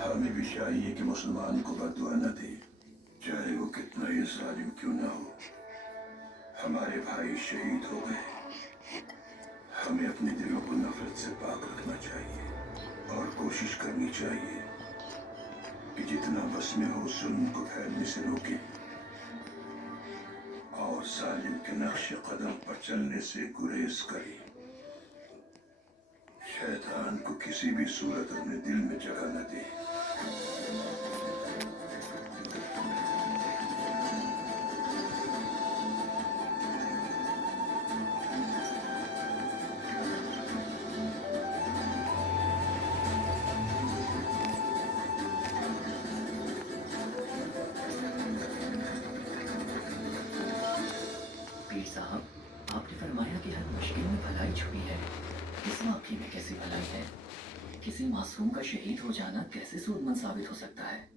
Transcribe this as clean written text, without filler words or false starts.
हमें भी चाहिए कि मुसलमान को बददुआ न दे, चाहे वो कितना ही जालिम क्यों ना हो। हमारे भाई शहीद हो गए, हमें अपने दिलों को नफरत से पाक रखना चाहिए और कोशिश करनी चाहिए कि जितना बस में हो जुल्म को फैलने से रोके और जालिम के नक्श कदम पर चलने से गुरेज करे। शैतान को किसी भी सूरत अपने दिल में जगह न दे। पीर साहब, आपने फरमाया कि हर मुश्किल में भलाई छुपी है। इस वाक़ये में कैसी भलाई है? किसी मासूम का शहीद हो जाना कैसे सूरमंद साबित हो सकता है?